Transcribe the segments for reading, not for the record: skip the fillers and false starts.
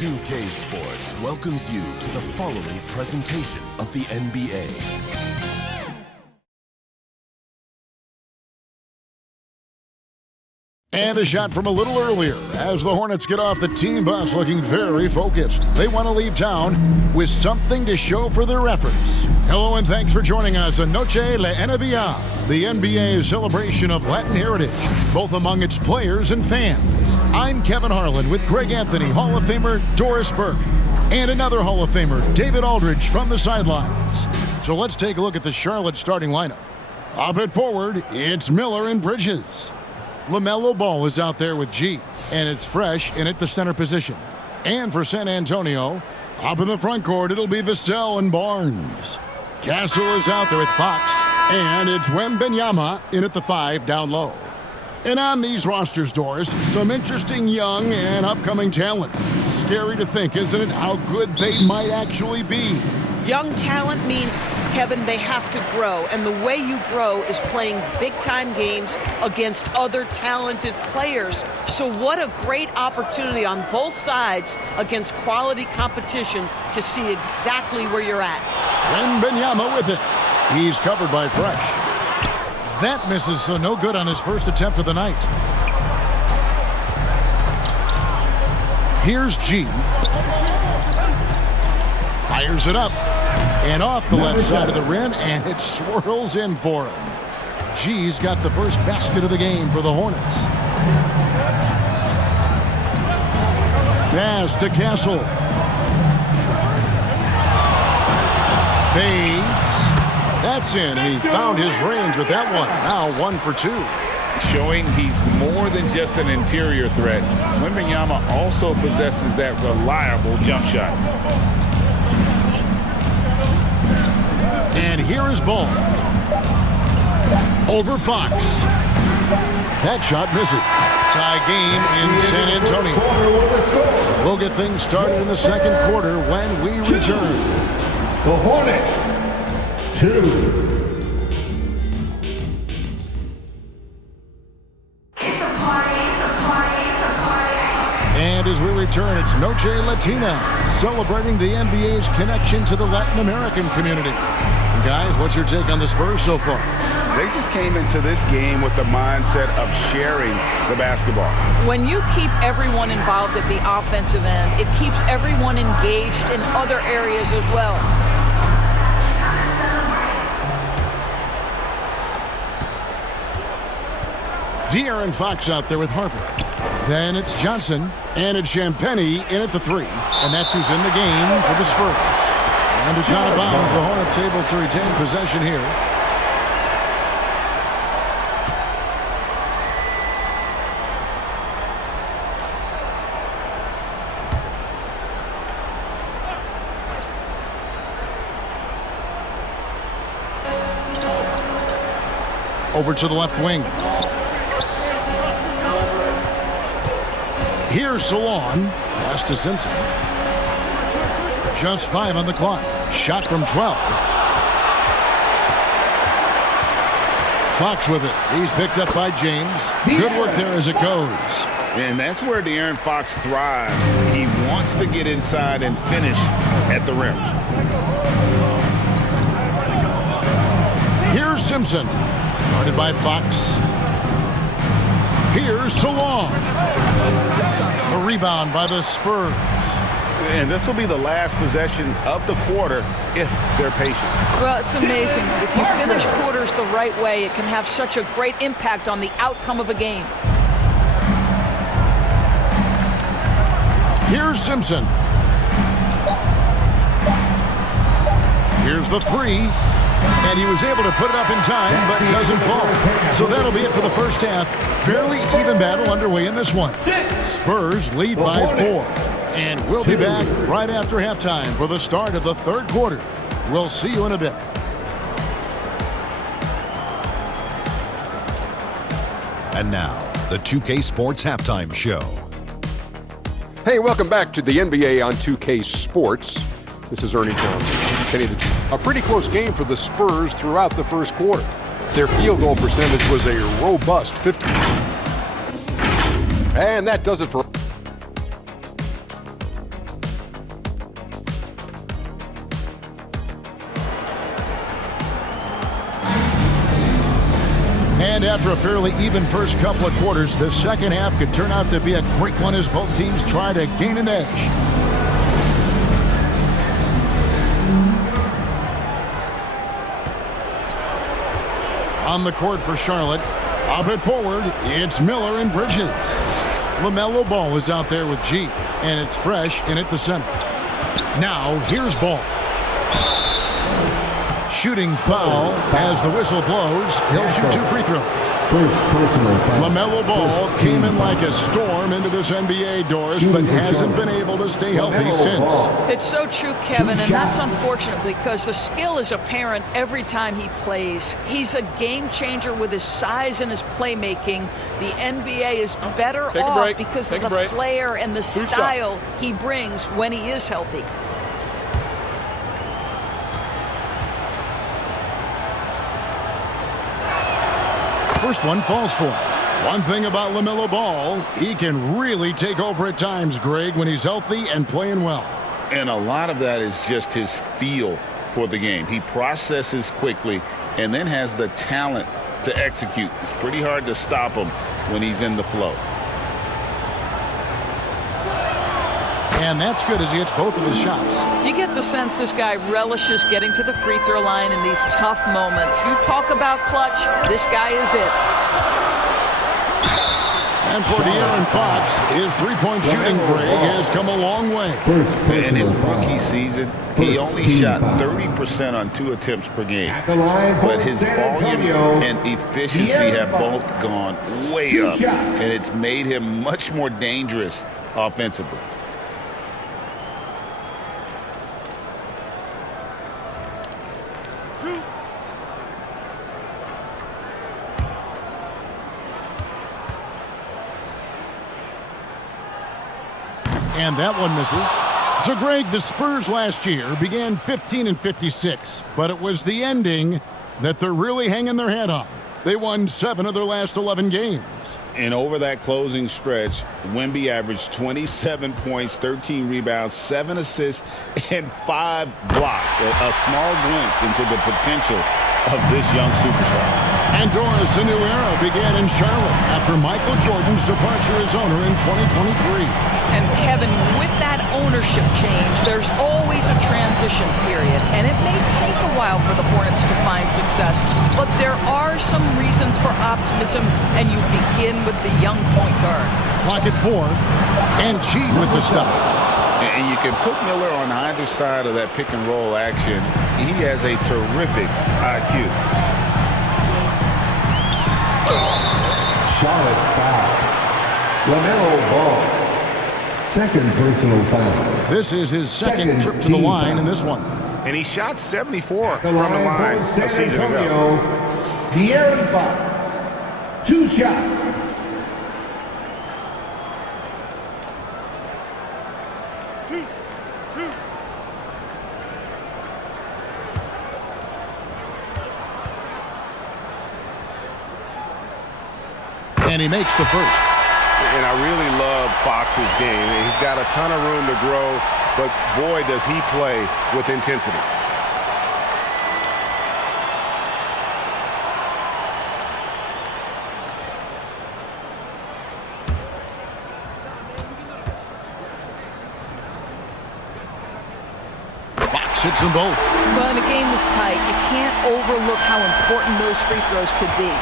2K Sports welcomes you to the following presentation of the NBA. And a shot from a little earlier as the Hornets get off the team bus looking very focused. They want to leave town with something to show for their efforts. Hello and thanks for joining us on Noche la NBA, the NBA's celebration of Latin heritage, both among its players and fans. I'm Kevin Harlan with Craig Anthony, Hall of Famer Doris Burke, and another Hall of Famer, David Aldridge, from the sidelines. So let's take a look at the Charlotte starting lineup. Up at forward, it's Miller and Bridges. LaMelo Ball is out there with G, and it's Fresh in at the center position. And for San Antonio, up in the front court, it'll be Vassell and Barnes. Castle is out there with Fox, and it's Wembanyama in at the 5 down low. And on these rosters, Doris, some interesting young and upcoming talent. Scary to think, isn't it, how good they might actually be? Young talent means, Kevin, they have to grow. And the way you grow is playing big-time games against other talented players. So what a great opportunity on both sides against quality competition to see exactly where you're at. Wembanyama with it. He's covered by Fresh. That misses, so no good on his first attempt of the night. Here's G. Fires it up. And off the left side of the rim, and it swirls in for him. G's got the first basket of the game for the Hornets. Pass to Castle. Fades. That's in, and he found his range with that one. Now 1 for 2. Showing he's more than just an interior threat. Wembanyama also possesses that reliable jump shot. And here is Ball. Over Fox. That shot misses. Tie game in San Antonio. We'll get things started in the second quarter when we return. The Hornets, 2. And as we return, it's Noche Latina, celebrating the NBA's connection to the Latin American community. And guys, what's your take on the Spurs so far? They just came into this game with the mindset of sharing the basketball. When you keep everyone involved at the offensive end, it keeps everyone engaged in other areas as well. De'Aaron Fox out there with Harper. Then it's Johnson, and it's Champagnie in at the 3. And that's who's in the game for the Spurs. And it's out of bounds. The Hornets able to retain possession here. Over to the left wing. Here's Salon. Pass to Simpson. Just 5 on the clock. Shot from 12. Fox with it. He's picked up by James. Good work there as it goes. And that's where De'Aaron Fox thrives. He wants to get inside and finish at the rim. Here's Simpson. Guarded by Fox. Here's Salon. The rebound by the Spurs. And this will be the last possession of the quarter if they're patient. Well, it's amazing. If you finish quarters the right way, it can have such a great impact on the outcome of a game. Here's Simpson. Here's the 3. And he was able to put it up in time, but he doesn't fall. So that'll be it for the first half. Fairly even battle underway in this one. Spurs lead by 4. And we'll be back right after halftime for the start of the third quarter. We'll see you in a bit. And now, the 2K Sports Halftime Show. Hey, welcome back to the NBA on 2K Sports. This is Ernie Johnson. Kenny, a pretty close game for the Spurs throughout the first quarter. Their field goal percentage was a robust 50. And that does it for And after a fairly even first couple of quarters, the second half could turn out to be a great one as both teams try to gain an edge. On the court for Charlotte. Up it forward, it's Miller and Bridges. LaMelo Ball is out there with G, and it's Fresh in at the center. Now, here's Ball. Shooting foul as the whistle blows. He'll shoot 2 free throws. LaMelo Ball came in like a storm into this NBA doors, but hasn't been able to stay healthy since. It's so true, Kevin, and that's unfortunate because the skill is apparent every time he plays. He's a game changer with his size and his playmaking. The NBA is better off because of the flair and the style he brings when he is healthy. First one falls for him. One thing about LaMelo Ball, he can really take over at times, Greg, when he's healthy and playing well. And a lot of that is just his feel for the game. He processes quickly and then has the talent to execute. It's pretty hard to stop him when he's in the flow. And that's good as he hits both of his shots. You get the sense this guy relishes getting to the free throw line in these tough moments. You talk about clutch, this guy is it. And for De'Aaron Fox, his three-point shooting, Greg, has come a long way. In his rookie season, he only shot 30% on 2 attempts per game. But his volume and efficiency have both gone way up, and it's made him much more dangerous offensively. And that one misses. So, Greg, the Spurs last year began 15-56, but it was the ending that they're really hanging their head on. They won 7 of their last 11 games. And over that closing stretch, Wemby averaged 27 points, 13 rebounds, 7 assists, and 5 blocks. A small glimpse into the potential of this young superstar. And Doris, a new era began in Charlotte after Michael Jordan's departure as owner in 2023. And Kevin, with that ownership change, there's always a transition period, and it may take a while for the Hornets to find success, but there are some reasons for optimism, and you begin with the young point guard. Clock at 4, and G with the stuff. And you can put Miller on either side of that pick and roll action. He has a terrific IQ. Charlotte foul. LaMelo Ball. Second personal foul. This is his second trip to the line in this one. And he shot 74 from the line a season ago. De'Aaron Fox. 2 shots. And he makes the first. And I really love Fox's game. He's got a ton of room to grow, but boy, does he play with intensity. Fox hits them both. Well, in a game this tight, you can't overlook how important those free throws could be.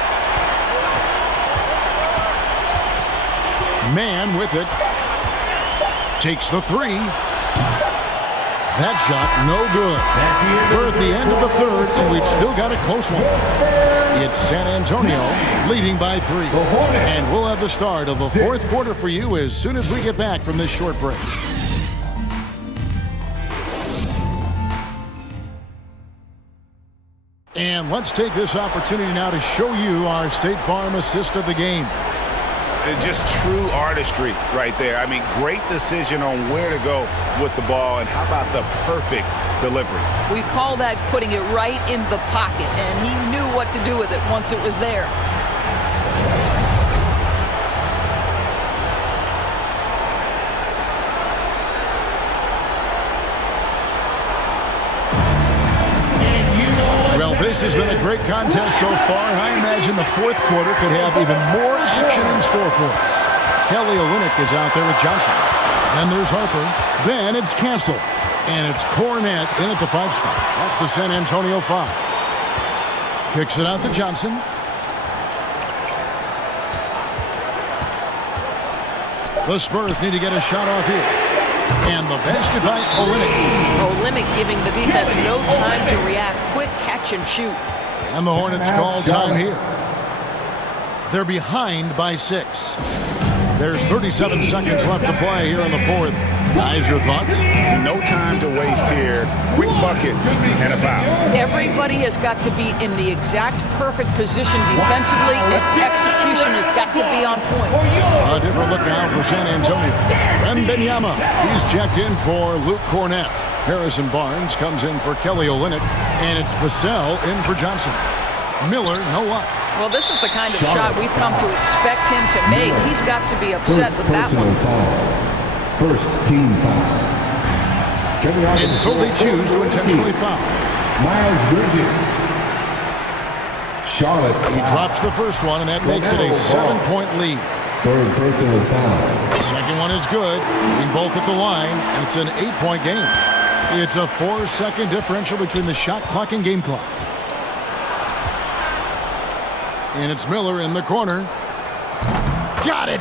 Man with it. Takes the 3. That shot, no good. We're at the end of the third, and we've still got a close one. It's San Antonio leading by 3. And we'll have the start of the fourth quarter for you as soon as we get back from this short break. And let's take this opportunity now to show you our State Farm assist of the game. Just true artistry right there. I mean, great decision on where to go with the ball, and how about the perfect delivery? We call that putting it right in the pocket, and he knew what to do with it once it was there. Well, This has been a great contest so far, and I imagine the fourth quarter could have even more action in store for us. Kelly Olynyk is out there with Johnson. Then there's Harper. Then it's Castle. And it's Cornette in at the 5 spot. That's the San Antonio 5. Kicks it out to Johnson. The Spurs need to get a shot off here. And the basket by Olynyk. Olynyk giving the defense no time to react. Quick catch and shoot. And the Hornets call time here. They're behind by 6. There's 37 seconds left to play here in the fourth. Guys, your thoughts? No time to waste here. Quick bucket and a foul. Everybody has got to be in the exact perfect position defensively, and execution has got to be on point. A different look now for San Antonio. Wembanyama, he's checked in for Luke Cornette. Harrison Barnes comes in for Kelly Olynyk, and it's Vassell in for Johnson. Miller, no luck. Well, this is the kind of shot we've come to expect him to make. He's got to be upset with that one. First team foul. And so they choose to intentionally foul. Miles Bridges. Charlotte. He drops the first one, and that makes it a 7-point lead. Third personal foul. Second one is good. Being both at the line, and it's an 8-point game. It's a 4-second differential between the shot clock and game clock. And it's Miller in the corner. Got it!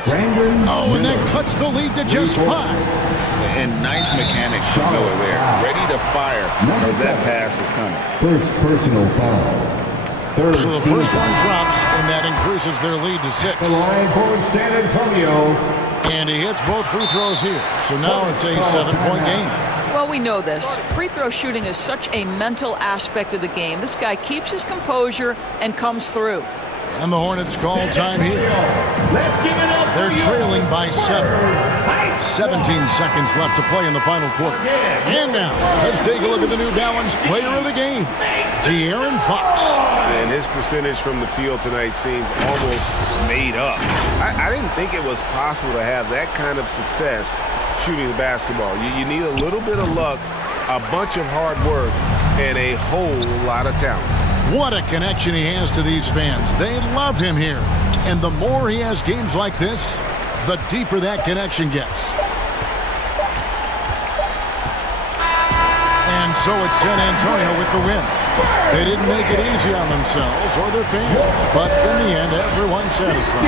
Oh, and that cuts the lead to just 5. And nice mechanics from Miller there. Ready to fire as that pass is coming. First personal foul. So the first one drops, and that increases their lead to 6. The line for San Antonio. And he hits both free throws here. So now it's a 7-point game. Well, we know this. Free throw shooting is such a mental aspect of the game. This guy keeps his composure and comes through. And the Hornets call time here. They're trailing by 7. 17 seconds left to play in the final quarter. And now, let's take a look at the New Balance player of the game, De'Aaron Fox. And his percentage from the field tonight seems almost made up. I didn't think it was possible to have that kind of success shooting the basketball. You need a little bit of luck, a bunch of hard work, and a whole lot of talent. What a connection he has to these fans. They love him here. And the more he has games like this, the deeper that connection gets. And so it's San Antonio with the win. They didn't make it easy on themselves or their fans, but in the end, everyone's satisfied.